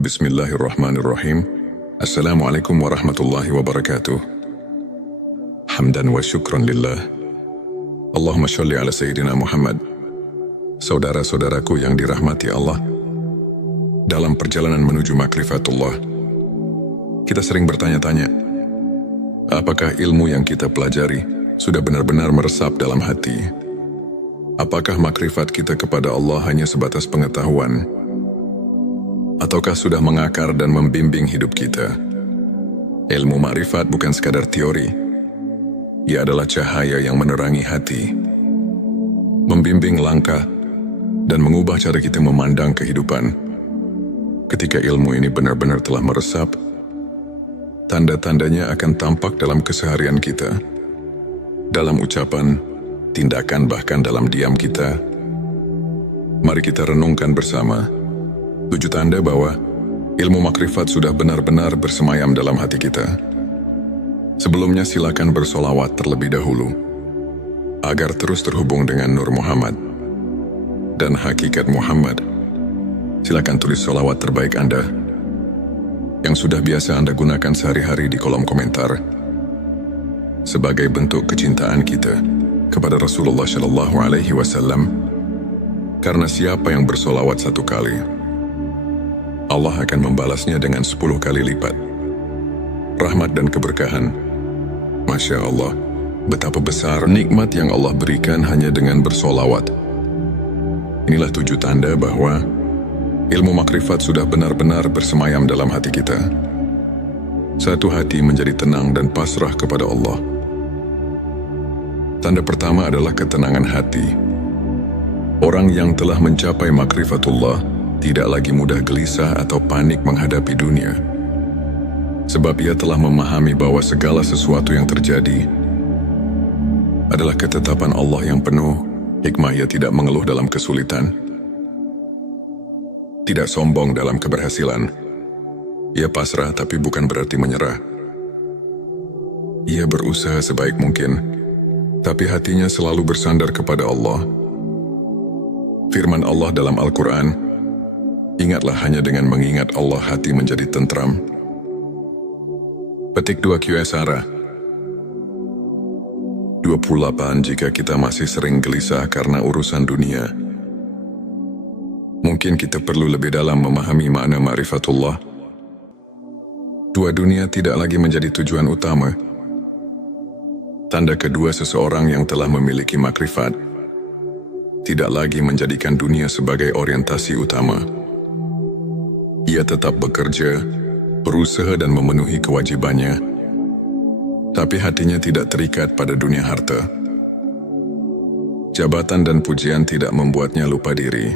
Bismillahirrahmanirrahim. Assalamualaikum warahmatullahi wabarakatuh. Hamdan wa syukran lillah. Allahumma sholli ala Sayyidina Muhammad. Saudara-saudaraku yang dirahmati Allah, dalam perjalanan menuju makrifatullah, kita sering bertanya-tanya, apakah ilmu yang kita pelajari sudah benar-benar meresap dalam hati? Apakah makrifat kita kepada Allah hanya sebatas pengetahuan? Ataukah sudah mengakar dan membimbing hidup kita? Ilmu makrifat bukan sekadar teori. Ia adalah cahaya yang menerangi hati, membimbing langkah, dan mengubah cara kita memandang kehidupan. Ketika ilmu ini benar-benar telah meresap, tanda-tandanya akan tampak dalam keseharian kita, dalam ucapan, tindakan, bahkan dalam diam kita. Mari kita renungkan bersama 7 tanda bahwa ilmu makrifat sudah benar-benar bersemayam dalam hati kita. Sebelumnya silakan bersolawat terlebih dahulu, agar terus terhubung dengan Nur Muhammad dan hakikat Muhammad. Silakan tulis solawat terbaik Anda, yang sudah biasa Anda gunakan sehari-hari di kolom komentar, sebagai bentuk kecintaan kita kepada Rasulullah Shallallahu Alaihi Wasallam. Karena siapa yang bersolawat 1 kali, Allah akan membalasnya dengan 10 kali lipat rahmat dan keberkahan. Masya Allah, betapa besar nikmat yang Allah berikan hanya dengan bersolawat. Inilah 7 tanda bahwa ilmu makrifat sudah benar-benar bersemayam dalam hati kita. Satu hati menjadi tenang dan pasrah kepada Allah. Tanda pertama adalah ketenangan hati. Orang yang telah mencapai makrifatullah tidak lagi mudah gelisah atau panik menghadapi dunia. Sebab ia telah memahami bahwa segala sesuatu yang terjadi adalah ketetapan Allah yang penuh hikmah. Ia tidak mengeluh dalam kesulitan, tidak sombong dalam keberhasilan. Ia pasrah tapi bukan berarti menyerah. Ia berusaha sebaik mungkin, tapi hatinya selalu bersandar kepada Allah. Firman Allah dalam Al-Quran, ingatlah hanya dengan mengingat Allah hati menjadi tentram. Petik 2 Qsara 28. Jika kita masih sering gelisah karena urusan dunia, mungkin kita perlu lebih dalam memahami makna ma'rifatullah. Dunia tidak lagi menjadi tujuan utama. Tanda kedua seseorang yang telah memiliki makrifat tidak lagi menjadikan dunia sebagai orientasi utama. Ia tetap bekerja, berusaha dan memenuhi kewajibannya, tapi hatinya tidak terikat pada dunia harta. Jabatan dan pujian tidak membuatnya lupa diri.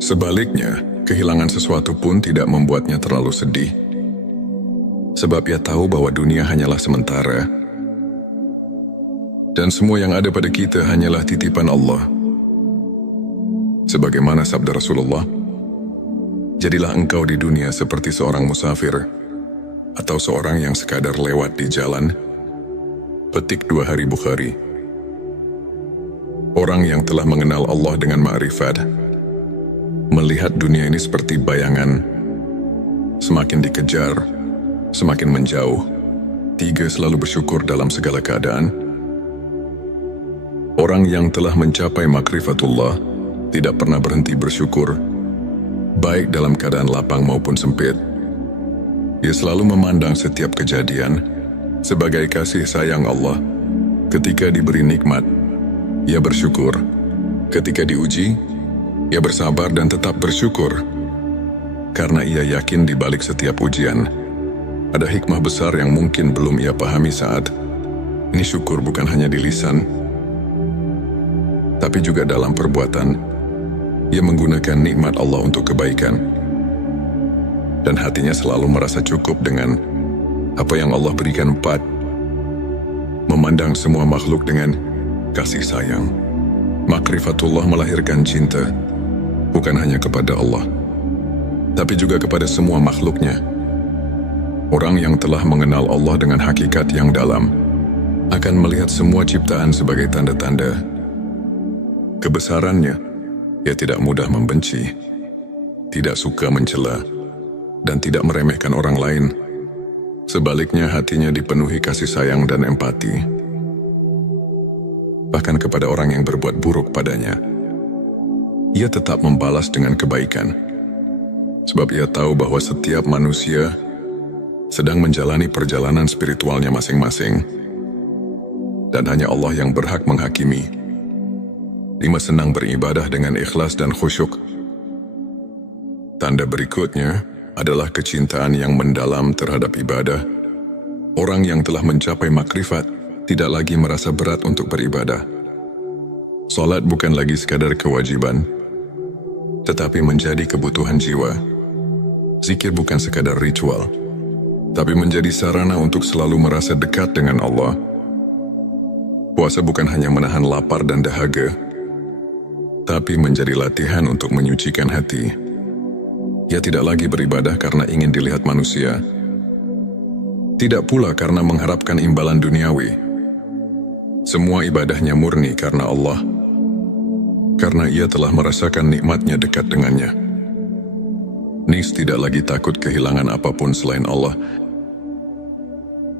Sebaliknya, kehilangan sesuatu pun tidak membuatnya terlalu sedih. Sebab ia tahu bahwa dunia hanyalah sementara, dan semua yang ada pada kita hanyalah titipan Allah. Sebagaimana sabda Rasulullah, jadilah engkau di dunia seperti seorang musafir atau seorang yang sekadar lewat di jalan. Petik 2 Hari Bukhari. Orang yang telah mengenal Allah dengan ma'rifat melihat dunia ini seperti bayangan, semakin dikejar, semakin menjauh. 3. Selalu bersyukur dalam segala keadaan. Orang yang telah mencapai makrifatullah tidak pernah berhenti bersyukur, baik dalam keadaan lapang maupun sempit. Ia selalu memandang setiap kejadian sebagai kasih sayang Allah. Ketika diberi nikmat, ia bersyukur. Ketika diuji, ia bersabar dan tetap bersyukur. Karena ia yakin di balik setiap ujian ada hikmah besar yang mungkin belum ia pahami saat ini. Syukur bukan hanya di lisan, tapi juga dalam perbuatan. Ia menggunakan nikmat Allah untuk kebaikan, dan hatinya selalu merasa cukup dengan apa yang Allah berikan. 4. Memandang semua makhluk dengan kasih sayang. Makrifatullah melahirkan cinta, bukan hanya kepada Allah, tapi juga kepada semua makhluknya. Orang yang telah mengenal Allah dengan hakikat yang dalam akan melihat semua ciptaan sebagai tanda-tanda kebesarannya. Ia tidak mudah membenci, tidak suka mencela, dan tidak meremehkan orang lain. Sebaliknya hatinya dipenuhi kasih sayang dan empati. Bahkan kepada orang yang berbuat buruk padanya, ia tetap membalas dengan kebaikan. Sebab ia tahu bahwa setiap manusia sedang menjalani perjalanan spiritualnya masing-masing. Dan hanya Allah yang berhak menghakimi. 5. Senang beribadah dengan ikhlas dan khusyuk. Tanda berikutnya adalah kecintaan yang mendalam terhadap ibadah. Orang yang telah mencapai makrifat tidak lagi merasa berat untuk beribadah. Salat bukan lagi sekadar kewajiban, tetapi menjadi kebutuhan jiwa. Zikir bukan sekadar ritual, tapi menjadi sarana untuk selalu merasa dekat dengan Allah. Puasa bukan hanya menahan lapar dan dahaga, tapi menjadi latihan untuk menyucikan hati. Ia tidak lagi beribadah karena ingin dilihat manusia, tidak pula karena mengharapkan imbalan duniawi. Semua ibadahnya murni karena Allah, karena ia telah merasakan nikmatnya dekat dengannya. Nis tidak lagi takut kehilangan apapun selain Allah.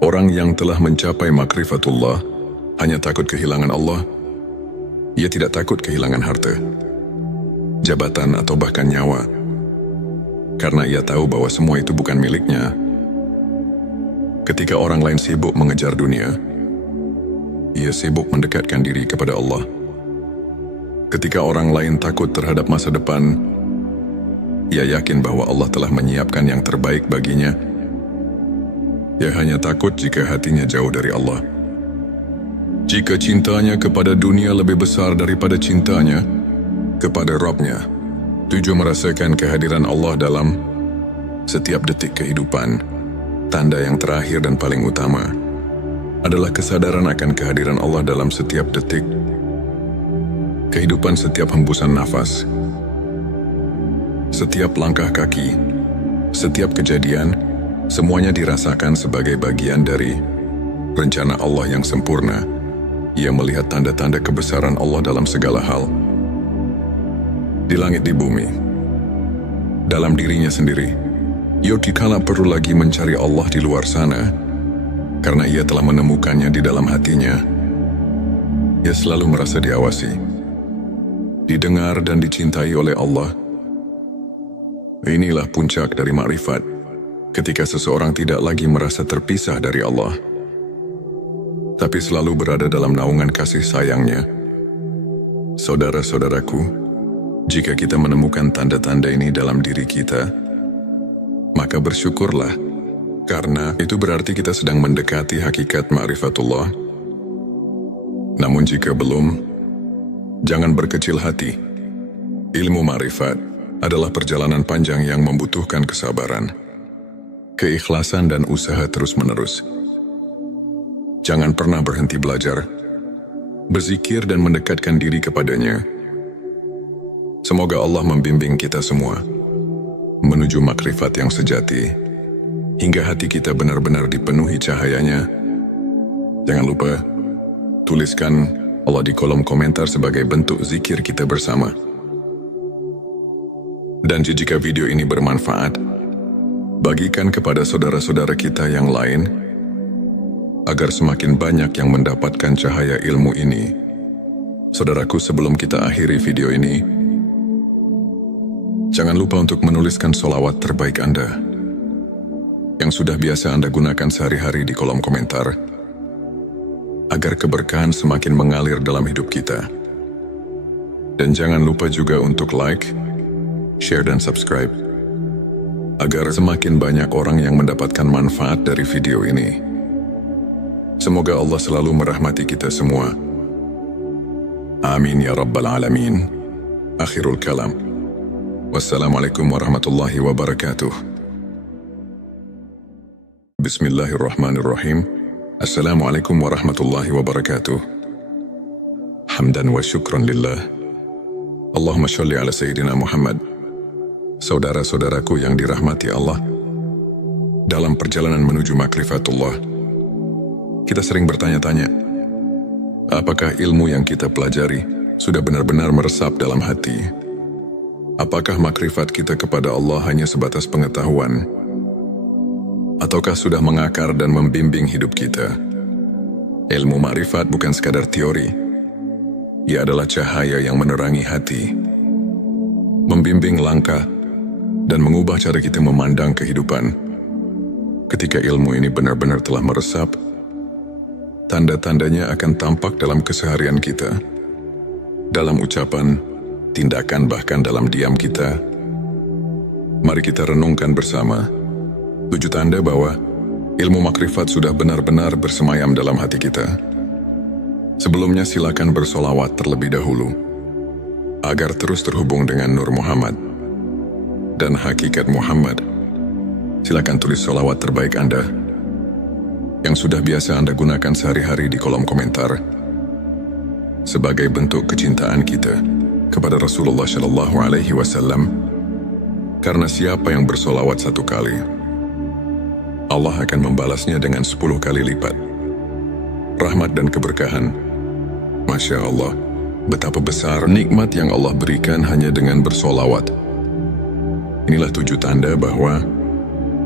Orang yang telah mencapai makrifatullah hanya takut kehilangan Allah. Ia tidak takut kehilangan harta, jabatan atau bahkan nyawa, karena ia tahu bahwa semua itu bukan miliknya. Ketika orang lain sibuk mengejar dunia, ia sibuk mendekatkan diri kepada Allah. Ketika orang lain takut terhadap masa depan, ia yakin bahwa Allah telah menyiapkan yang terbaik baginya. Ia hanya takut jika hatinya jauh dari Allah. Jika cintanya kepada dunia lebih besar daripada cintanya kepada Rabb-Nya. 7. Merasakan kehadiran Allah dalam setiap detik kehidupan. Tanda yang terakhir dan paling utama adalah kesadaran akan kehadiran Allah dalam setiap detik kehidupan, setiap hembusan nafas, setiap langkah kaki, setiap kejadian, semuanya dirasakan sebagai bagian dari rencana Allah yang sempurna. Ia melihat tanda-tanda kebesaran Allah dalam segala hal, di langit, di bumi, dalam dirinya sendiri. Ia tidak perlu lagi mencari Allah di luar sana, karena ia telah menemukannya di dalam hatinya. Ia selalu merasa diawasi, didengar dan dicintai oleh Allah. Inilah puncak dari makrifat, ketika seseorang tidak lagi merasa terpisah dari Allah, tapi selalu berada dalam naungan kasih sayangnya. Saudara-saudaraku, jika kita menemukan tanda-tanda ini dalam diri kita, maka bersyukurlah, karena itu berarti kita sedang mendekati hakikat ma'rifatullah. Namun jika belum, jangan berkecil hati. Ilmu ma'rifat adalah perjalanan panjang yang membutuhkan kesabaran, keikhlasan dan usaha terus-menerus. Jangan pernah berhenti belajar, berzikir dan mendekatkan diri kepadanya. Semoga Allah membimbing kita semua menuju makrifat yang sejati, hingga hati kita benar-benar dipenuhi cahayanya. Jangan lupa, tuliskan Allah di kolom komentar sebagai bentuk zikir kita bersama. Dan jika video ini bermanfaat, bagikan kepada saudara-saudara kita yang lain, agar semakin banyak yang mendapatkan cahaya ilmu ini. Saudaraku, sebelum kita akhiri video ini, jangan lupa untuk menuliskan sholawat terbaik Anda yang sudah biasa Anda gunakan sehari-hari di kolom komentar, agar keberkahan semakin mengalir dalam hidup kita. Dan jangan lupa juga untuk like, share dan subscribe, agar semakin banyak orang yang mendapatkan manfaat dari video ini. Semoga Allah selalu merahmati kita semua. Amin ya Rabbal Alamin. Akhirul kalam. Wassalamualaikum warahmatullahi wabarakatuh. Bismillahirrahmanirrahim. Assalamualaikum warahmatullahi wabarakatuh. Hamdan wa syukran lillah. Allahumma sholli ala Sayyidina Muhammad. Saudara-saudaraku yang dirahmati Allah, dalam perjalanan menuju makrifatullah, kita sering bertanya-tanya, apakah ilmu yang kita pelajari sudah benar-benar meresap dalam hati? Apakah makrifat kita kepada Allah hanya sebatas pengetahuan? Ataukah sudah mengakar dan membimbing hidup kita? Ilmu makrifat bukan sekadar teori. Ia adalah cahaya yang menerangi hati, membimbing langkah, dan mengubah cara kita memandang kehidupan. Ketika ilmu ini benar-benar telah meresap, tanda-tandanya akan tampak dalam keseharian kita, dalam ucapan, tindakan, bahkan dalam diam kita. Mari kita renungkan bersama 7 tanda bahwa ilmu makrifat sudah benar-benar bersemayam dalam hati kita. Sebelumnya silakan bersolawat terlebih dahulu, agar terus terhubung dengan Nur Muhammad dan hakikat Muhammad. Silakan tulis solawat terbaik Anda yang sudah biasa Anda gunakan sehari-hari di kolom komentar, sebagai bentuk kecintaan kita kepada Rasulullah Shallallahu Alaihi Wasallam. Karena siapa yang bersolawat 1 kali, Allah akan membalasnya dengan 10 kali lipat rahmat dan keberkahan. Masya Allah, betapa besar nikmat yang Allah berikan hanya dengan bersolawat. Inilah 7 tanda bahwa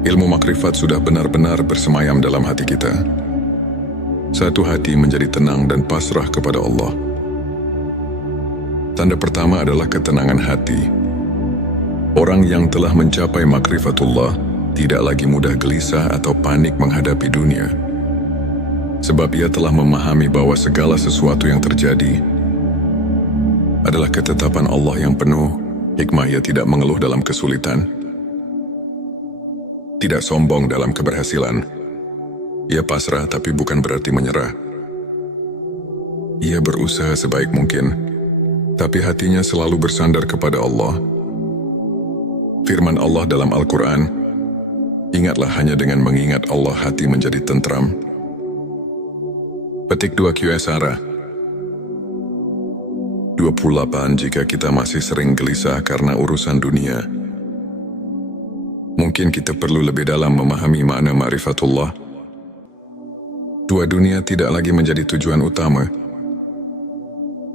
ilmu makrifat sudah benar-benar bersemayam dalam hati kita. Satu hati menjadi tenang dan pasrah kepada Allah. Tanda pertama adalah ketenangan hati. Orang yang telah mencapai makrifatullah tidak lagi mudah gelisah atau panik menghadapi dunia. Sebab ia telah memahami bahwa segala sesuatu yang terjadi adalah ketetapan Allah yang penuh hikmah. Ia tidak mengeluh dalam kesulitan, tidak sombong dalam keberhasilan. Ia pasrah tapi bukan berarti menyerah. Ia berusaha sebaik mungkin, tapi hatinya selalu bersandar kepada Allah. Firman Allah dalam Al-Quran, ingatlah hanya dengan mengingat Allah hati menjadi tentram. Petik 2 QSara 28. Jika kita masih sering gelisah karena urusan dunia, mungkin kita perlu lebih dalam memahami makna ma'rifatullah. 2 dunia tidak lagi menjadi tujuan utama.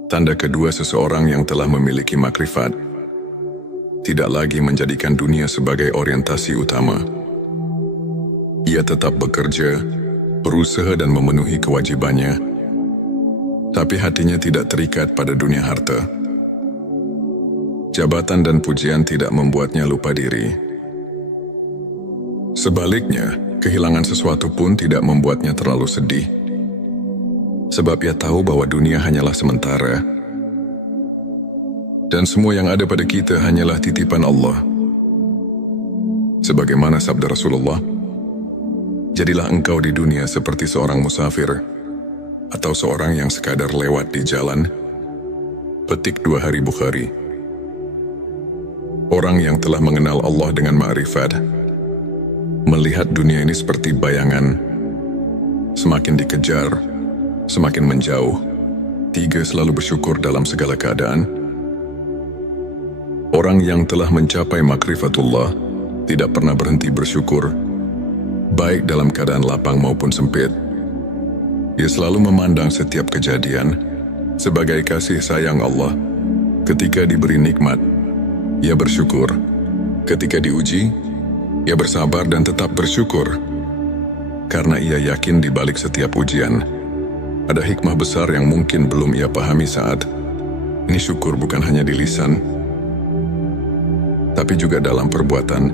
Tanda kedua seseorang yang telah memiliki makrifat tidak lagi menjadikan dunia sebagai orientasi utama. Ia tetap bekerja, berusaha dan memenuhi kewajibannya, tapi hatinya tidak terikat pada dunia harta. Jabatan dan pujian tidak membuatnya lupa diri. Sebaliknya, kehilangan sesuatu pun tidak membuatnya terlalu sedih. Sebab ia tahu bahwa dunia hanyalah sementara. Dan semua yang ada pada kita hanyalah titipan Allah. Sebagaimana sabda Rasulullah, jadilah engkau di dunia seperti seorang musafir atau seorang yang sekadar lewat di jalan. Petik 2 Hari Bukhari. Orang yang telah mengenal Allah dengan ma'rifat melihat dunia ini seperti bayangan, semakin dikejar, semakin menjauh. 3. Selalu bersyukur dalam segala keadaan. Orang yang telah mencapai makrifatullah tidak pernah berhenti bersyukur, baik dalam keadaan lapang maupun sempit. Ia selalu memandang setiap kejadian sebagai kasih sayang Allah. Ketika diberi nikmat, ia bersyukur. Ketika diuji, ia bersabar dan tetap bersyukur. Karena ia yakin di balik setiap ujian ada hikmah besar yang mungkin belum ia pahami saat ini. Syukur bukan hanya di lisan, tapi juga dalam perbuatan.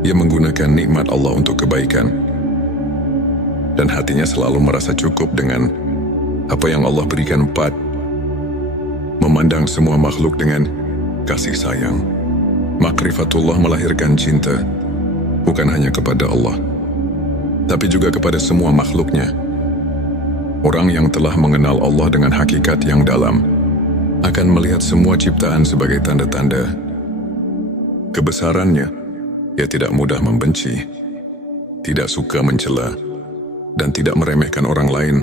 Ia menggunakan nikmat Allah untuk kebaikan, dan hatinya selalu merasa cukup dengan apa yang Allah berikan. 4. Memandang semua makhluk dengan kasih sayang. Makrifatullah melahirkan cinta, bukan hanya kepada Allah, tapi juga kepada semua makhluknya. Orang yang telah mengenal Allah dengan hakikat yang dalam akan melihat semua ciptaan sebagai tanda-tanda kebesarannya. Ia tidak mudah membenci, tidak suka mencela, dan tidak meremehkan orang lain.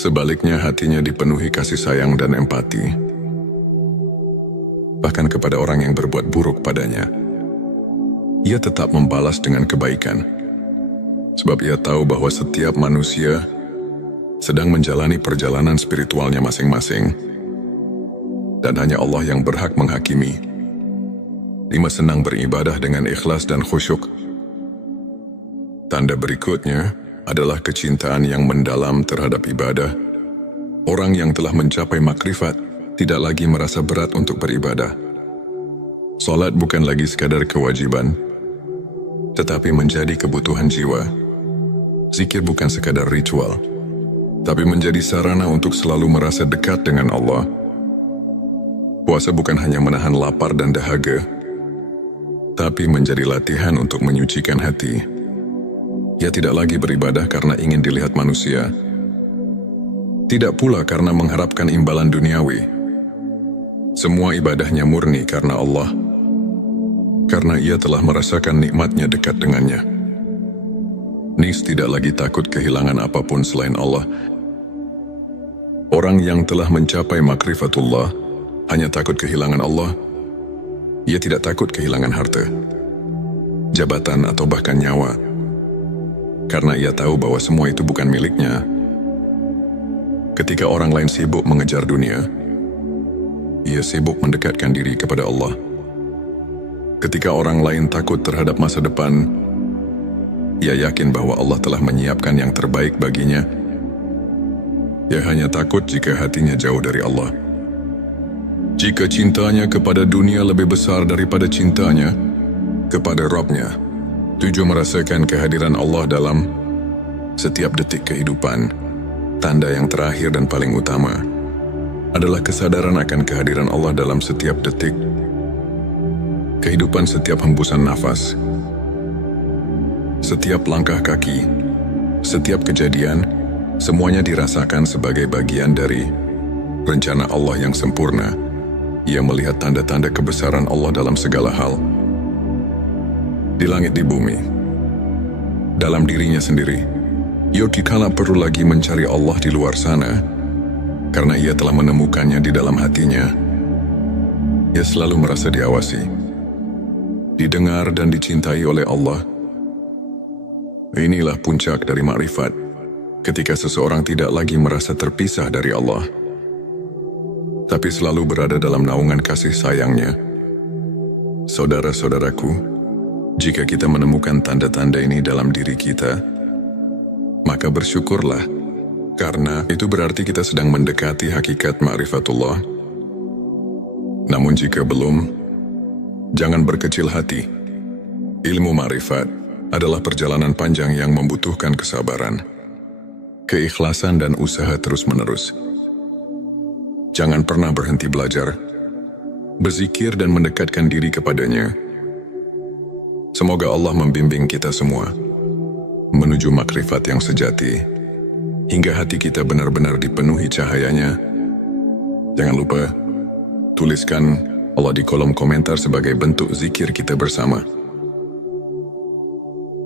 Sebaliknya, hatinya dipenuhi kasih sayang dan empati, bahkan kepada orang yang berbuat buruk padanya. Ia tetap membalas dengan kebaikan, sebab ia tahu bahwa setiap manusia sedang menjalani perjalanan spiritualnya masing-masing, dan hanya Allah yang berhak menghakimi 5. Senang beribadah dengan ikhlas dan khusyuk. Tanda berikutnya adalah kecintaan yang mendalam terhadap ibadah. Orang yang telah mencapai makrifat tidak lagi merasa berat untuk beribadah. Salat bukan lagi sekadar kewajiban, tetapi menjadi kebutuhan jiwa. Zikir bukan sekadar ritual, tapi menjadi sarana untuk selalu merasa dekat dengan Allah. Puasa bukan hanya menahan lapar dan dahaga, tapi menjadi latihan untuk menyucikan hati. Ia tidak lagi beribadah karena ingin dilihat manusia, tidak pula karena mengharapkan imbalan duniawi. Semua ibadahnya murni karena Allah, karena ia telah merasakan nikmatnya dekat dengannya. Nis tidak lagi takut kehilangan apapun selain Allah. Orang yang telah mencapai makrifatullah hanya takut kehilangan Allah. Ia tidak takut kehilangan harta, jabatan atau bahkan nyawa, karena ia tahu bahwa semua itu bukan miliknya. Ketika orang lain sibuk mengejar dunia, ia sibuk mendekatkan diri kepada Allah. Ketika orang lain takut terhadap masa depan, ia yakin bahwa Allah telah menyiapkan yang terbaik baginya. Ia hanya takut jika hatinya jauh dari Allah. Jika cintanya kepada dunia lebih besar daripada cintanya kepada Rabb-Nya, 7. Merasakan kehadiran Allah dalam setiap detik kehidupan. Tanda yang terakhir dan paling utama adalah kesadaran akan kehadiran Allah dalam setiap detik kehidupan. Setiap hembusan nafas, setiap langkah kaki, setiap kejadian, semuanya dirasakan sebagai bagian dari rencana Allah yang sempurna. Ia melihat tanda-tanda kebesaran Allah dalam segala hal, di langit, di bumi, dalam dirinya sendiri. Yogi kala perlu lagi mencari Allah di luar sana, karena ia telah menemukannya di dalam hatinya. Ia selalu merasa diawasi, didengar dan dicintai oleh Allah. Inilah puncak dari makrifat, ketika seseorang tidak lagi merasa terpisah dari Allah, tapi selalu berada dalam naungan kasih sayangnya. Saudara-saudaraku, jika kita menemukan tanda-tanda ini dalam diri kita, maka bersyukurlah, karena itu berarti kita sedang mendekati hakikat ma'rifatullah. Namun jika belum, jangan berkecil hati. Ilmu ma'rifat adalah perjalanan panjang yang membutuhkan kesabaran, keikhlasan dan usaha terus-menerus. Jangan pernah berhenti belajar, berzikir dan mendekatkan diri kepadanya. Semoga Allah membimbing kita semua menuju makrifat yang sejati, hingga hati kita benar-benar dipenuhi cahayanya. Jangan lupa, tuliskan Allah di kolom komentar sebagai bentuk zikir kita bersama.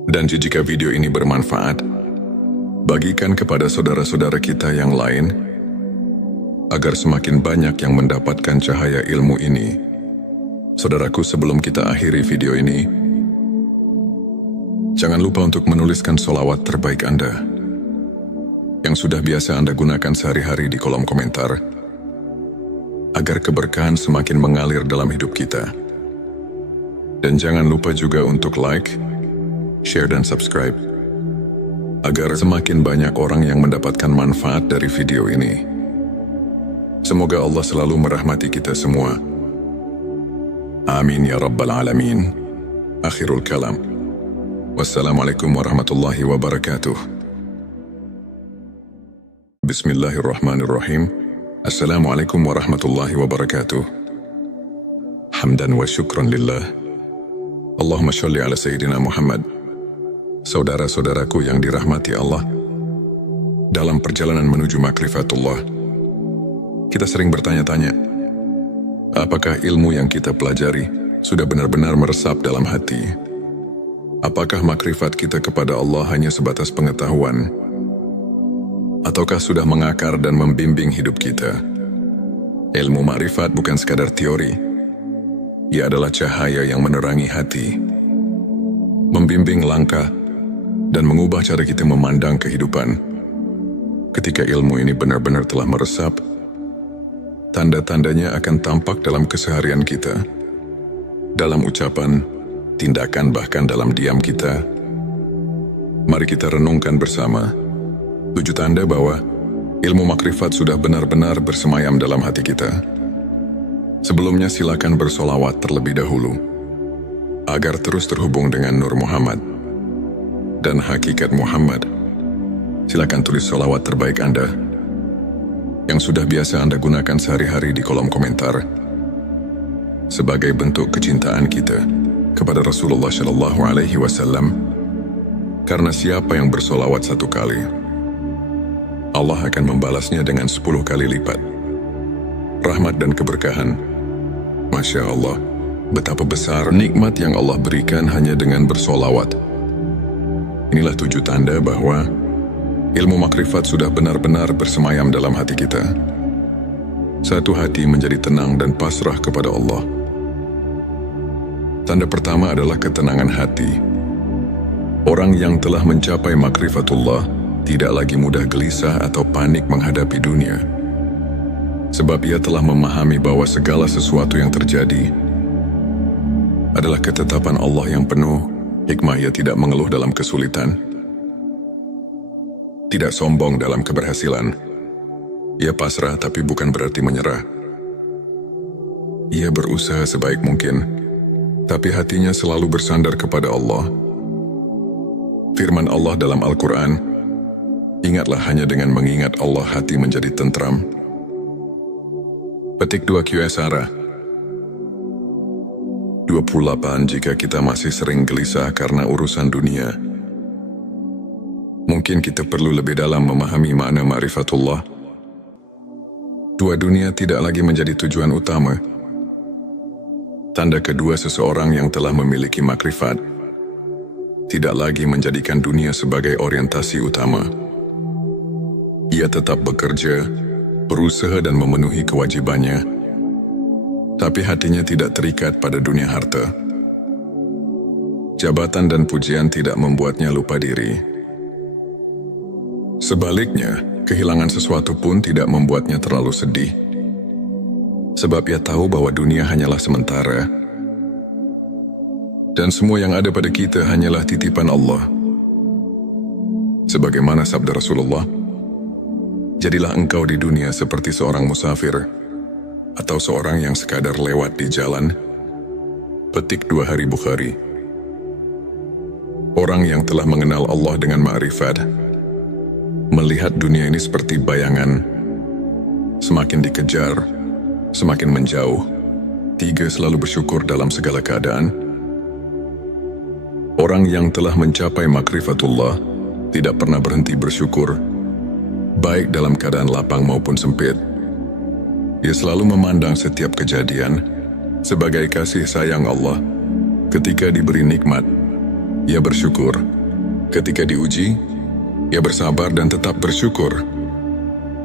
Dan jika video ini bermanfaat, bagikan kepada saudara-saudara kita yang lain, agar semakin banyak yang mendapatkan cahaya ilmu ini. Saudaraku, sebelum kita akhiri video ini, jangan lupa untuk menuliskan sholawat terbaik Anda, yang sudah biasa Anda gunakan sehari-hari di kolom komentar, agar keberkahan semakin mengalir dalam hidup kita. Dan jangan lupa juga untuk like, share dan subscribe, agar semakin banyak orang yang mendapatkan manfaat dari video ini. Semoga Allah selalu merahmati kita semua. Amin ya Rabbal Alamin. Akhirul kalam. Wassalamualaikum warahmatullahi wabarakatuh. Bismillahirrahmanirrahim. Assalamualaikum warahmatullahi wabarakatuh. Hamdan wa syukran lillah. Allahumma sholli ala Sayyidina Muhammad. Saudara-saudaraku yang dirahmati Allah, dalam perjalanan menuju makrifatullah, kita sering bertanya-tanya, apakah ilmu yang kita pelajari sudah benar-benar meresap dalam hati? Apakah makrifat kita kepada Allah hanya sebatas pengetahuan? Ataukah sudah mengakar dan membimbing hidup kita? Ilmu makrifat bukan sekadar teori. Ia adalah cahaya yang menerangi hati, membimbing langkah, dan mengubah cara kita memandang kehidupan. Ketika ilmu ini benar-benar telah meresap, tanda-tandanya akan tampak dalam keseharian kita. dalam ucapan, tindakan, bahkan dalam diam kita. Mari kita renungkan bersama 7 tanda bahwa ilmu makrifat sudah benar-benar bersemayam dalam hati kita. Sebelumnya silakan bersolawat terlebih dahulu, agar terus terhubung dengan Nur Muhammad dan hakikat Muhammad. Silakan tulis solawat terbaik Anda yang sudah biasa Anda gunakan sehari-hari di kolom komentar sebagai bentuk kecintaan kita kepada Rasulullah Shallallahu Alaihi Wasallam. Karena siapa yang bersolawat 1 kali, Allah akan membalasnya dengan 10 kali lipat rahmat dan keberkahan. Masya Allah, betapa besar nikmat yang Allah berikan hanya dengan bersolawat. Inilah 7 tanda bahwa ilmu makrifat sudah benar-benar bersemayam dalam hati kita. Satu hati menjadi tenang dan pasrah kepada Allah. Tanda pertama adalah ketenangan hati. Orang yang telah mencapai makrifatullah tidak lagi mudah gelisah atau panik menghadapi dunia. Sebab ia telah memahami bahwa segala sesuatu yang terjadi adalah ketetapan Allah yang penuh hikmah. Ia tidak mengeluh dalam kesulitan, tidak sombong dalam keberhasilan. Ia pasrah tapi bukan berarti menyerah. Ia berusaha sebaik mungkin, tapi hatinya selalu bersandar kepada Allah. Firman Allah dalam Al-Quran, ingatlah hanya dengan mengingat Allah hati menjadi tentram. Petik 2 QSara 28. Jika kita masih sering gelisah karena urusan dunia, mungkin kita perlu lebih dalam memahami makna ma'rifatullah. 2 dunia tidak lagi menjadi tujuan utama. Tanda kedua seseorang yang telah memiliki makrifat tidak lagi menjadikan dunia sebagai orientasi utama. Ia tetap bekerja, berusaha dan memenuhi kewajibannya, tapi hatinya tidak terikat pada dunia harta. Jabatan dan pujian tidak membuatnya lupa diri. Sebaliknya, kehilangan sesuatu pun tidak membuatnya terlalu sedih. Sebab ia tahu bahwa dunia hanyalah sementara, dan semua yang ada pada kita hanyalah titipan Allah. Sebagaimana sabda Rasulullah, jadilah engkau di dunia seperti seorang musafir atau seorang yang sekadar lewat di jalan. Petik 2 Hari Bukhari. Orang yang telah mengenal Allah dengan ma'rifat melihat dunia ini seperti bayangan, semakin dikejar, semakin menjauh. 3. Selalu bersyukur dalam segala keadaan. Orang yang telah mencapai makrifatullah tidak pernah berhenti bersyukur, baik dalam keadaan lapang maupun sempit. Ia selalu memandang setiap kejadian sebagai kasih sayang Allah. Ketika diberi nikmat, ia bersyukur. Ketika diuji, ia bersabar dan tetap bersyukur.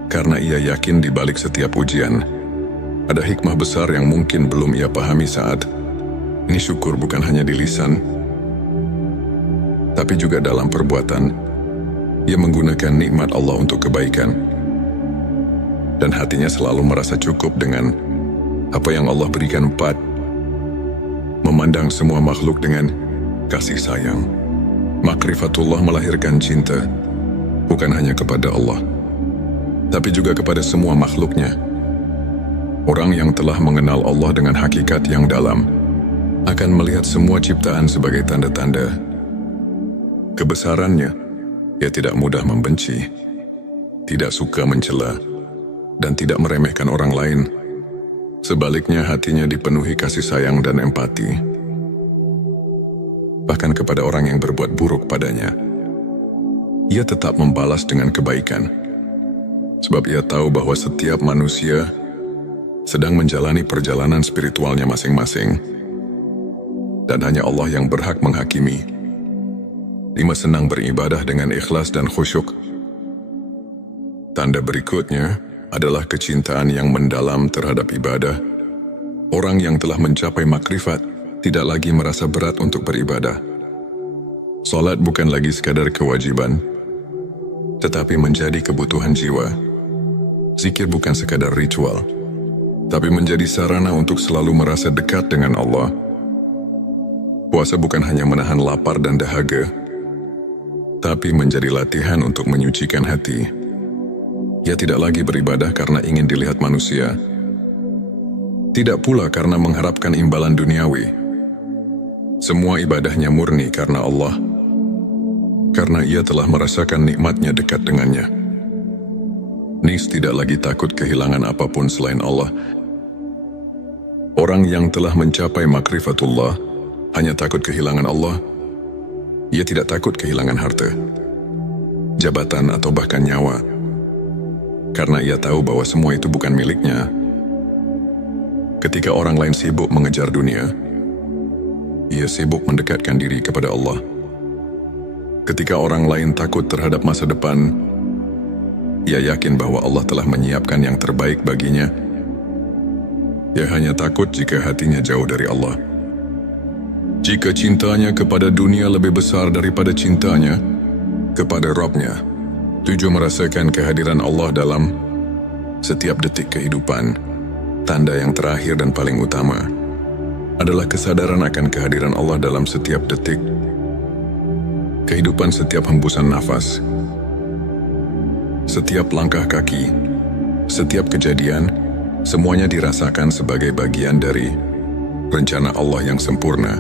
Karena ia yakin di balik setiap ujian ada hikmah besar yang mungkin belum ia pahami saat ini. Syukur bukan hanya di lisan, tapi juga dalam perbuatan. Ia menggunakan nikmat Allah untuk kebaikan, dan hatinya selalu merasa cukup dengan apa yang Allah berikan. 4. Memandang semua makhluk dengan kasih sayang. Makrifatullah melahirkan cinta, bukan hanya kepada Allah, tapi juga kepada semua makhluknya. Orang yang telah mengenal Allah dengan hakikat yang dalam akan melihat semua ciptaan sebagai tanda-tanda kebesarannya. Ia tidak mudah membenci, tidak suka mencela, dan tidak meremehkan orang lain. Sebaliknya, hatinya dipenuhi kasih sayang dan empati, bahkan kepada orang yang berbuat buruk padanya. Ia tetap membalas dengan kebaikan, sebab ia tahu bahwa setiap manusia sedang menjalani perjalanan spiritualnya masing-masing, dan hanya Allah yang berhak menghakimi. 5. Senang beribadah dengan ikhlas dan khusyuk. Tanda berikutnya adalah kecintaan yang mendalam terhadap ibadah. Orang yang telah mencapai makrifat tidak lagi merasa berat untuk beribadah. Salat bukan lagi sekadar kewajiban, tetapi menjadi kebutuhan jiwa. Zikir bukan sekadar ritual, tapi menjadi sarana untuk selalu merasa dekat dengan Allah. Puasa bukan hanya menahan lapar dan dahaga, tapi menjadi latihan untuk menyucikan hati. Ia tidak lagi beribadah karena ingin dilihat manusia, tidak pula karena mengharapkan imbalan duniawi. Semua ibadahnya murni karena Allah, karena ia telah merasakan nikmatnya dekat dengannya. Nis tidak lagi takut kehilangan apapun selain Allah. Orang yang telah mencapai makrifatullah hanya takut kehilangan Allah. Ia tidak takut kehilangan harta, jabatan atau bahkan nyawa, karena ia tahu bahwa semua itu bukan miliknya. Ketika orang lain sibuk mengejar dunia, ia sibuk mendekatkan diri kepada Allah. Ketika orang lain takut terhadap masa depan, ia yakin bahwa Allah telah menyiapkan yang terbaik baginya. Ia hanya takut jika hatinya jauh dari Allah. Jika cintanya kepada dunia lebih besar daripada cintanya kepada Rabb-Nya, tujuh merasakan kehadiran Allah dalam setiap detik kehidupan. Tanda yang terakhir dan paling utama adalah kesadaran akan kehadiran Allah dalam setiap detik kehidupan, setiap hembusan nafas, setiap langkah kaki, setiap kejadian, semuanya dirasakan sebagai bagian dari rencana Allah yang sempurna.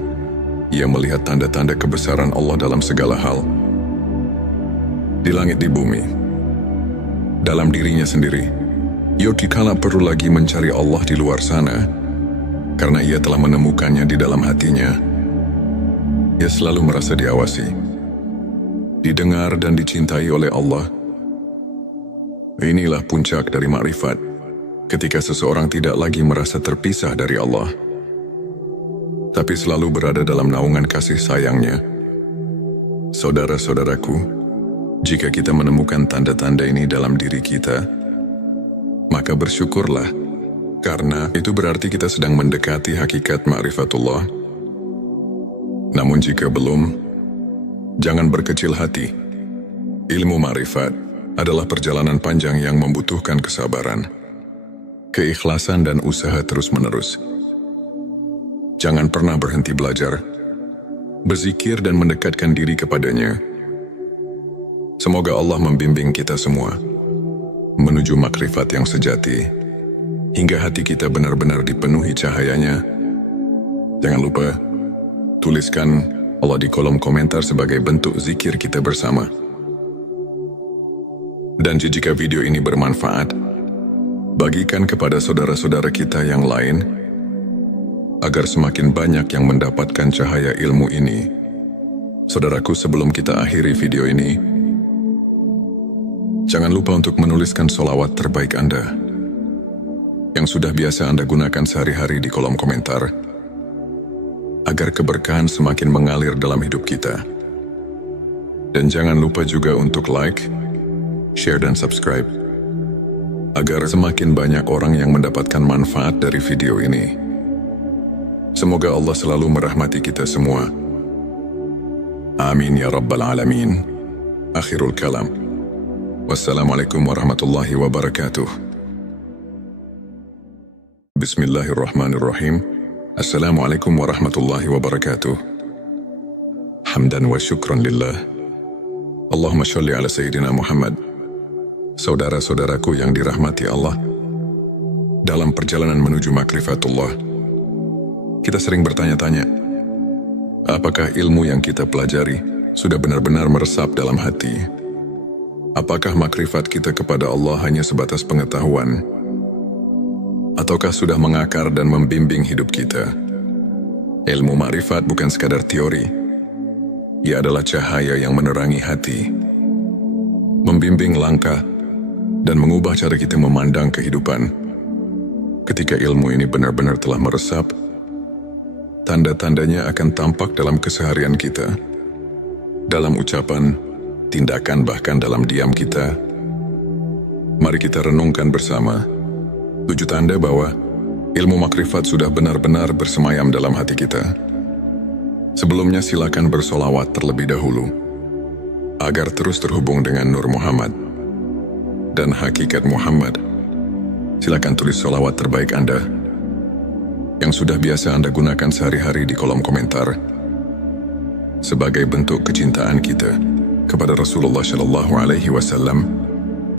Ia melihat tanda-tanda kebesaran Allah dalam segala hal, di langit, di bumi, dalam dirinya sendiri. Ia dikala perlu lagi mencari Allah di luar sana, karena ia telah menemukannya di dalam hatinya. Ia selalu merasa diawasi, didengar dan dicintai oleh Allah. Inilah puncak dari makrifat, ketika seseorang tidak lagi merasa terpisah dari Allah, tapi selalu berada dalam naungan kasih sayangnya. Saudara-saudaraku, jika kita menemukan tanda-tanda ini dalam diri kita, maka bersyukurlah, karena itu berarti kita sedang mendekati hakikat ma'rifatullah. Namun jika belum, jangan berkecil hati. Ilmu ma'rifat adalah perjalanan panjang yang membutuhkan kesabaran, keikhlasan dan usaha terus-menerus. Jangan pernah berhenti belajar, berzikir dan mendekatkan diri kepadanya. Semoga Allah membimbing kita semua menuju makrifat yang sejati, hingga hati kita benar-benar dipenuhi cahayanya. Jangan lupa, tuliskan Allah di kolom komentar sebagai bentuk zikir kita bersama. Dan jika video ini bermanfaat, bagikan kepada saudara-saudara kita yang lain, agar semakin banyak yang mendapatkan cahaya ilmu ini. Saudaraku, sebelum kita akhiri video ini, jangan lupa untuk menuliskan sholawat terbaik Anda, yang sudah biasa Anda gunakan sehari-hari di kolom komentar, agar keberkahan semakin mengalir dalam hidup kita. Dan jangan lupa juga untuk like, share dan subscribe, agar semakin banyak orang yang mendapatkan manfaat dari video ini. Semoga Allah selalu merahmati kita semua. Amin ya Rabbal Alamin. Akhirul kalam. Wassalamualaikum warahmatullahi wabarakatuh. Bismillahirrahmanirrahim. Assalamualaikum warahmatullahi wabarakatuh. Hamdan wa syukran lillah. Allahumma sholli ala Sayyidina Muhammad. Saudara-saudaraku yang dirahmati Allah, dalam perjalanan menuju makrifatullah, kita sering bertanya-tanya, apakah ilmu yang kita pelajari sudah benar-benar meresap dalam hati? Apakah makrifat kita kepada Allah hanya sebatas pengetahuan? Ataukah sudah mengakar dan membimbing hidup kita? Ilmu makrifat bukan sekadar teori. Ia adalah cahaya yang menerangi hati, membimbing langkah, dan mengubah cara kita memandang kehidupan. Ketika ilmu ini benar-benar telah meresap, tanda-tandanya akan tampak dalam keseharian kita, dalam ucapan, tindakan, bahkan dalam diam kita. Mari kita renungkan bersama 7 tanda bahwa ilmu makrifat sudah benar-benar bersemayam dalam hati kita. Sebelumnya silakan bersolawat terlebih dahulu, agar terus terhubung dengan Nur Muhammad dan hakikat Muhammad. Silakan tulis solawat terbaik Anda, yang sudah biasa Anda gunakan sehari-hari di kolom komentar, sebagai bentuk kecintaan kita kepada Rasulullah sallallahu alaihi wasallam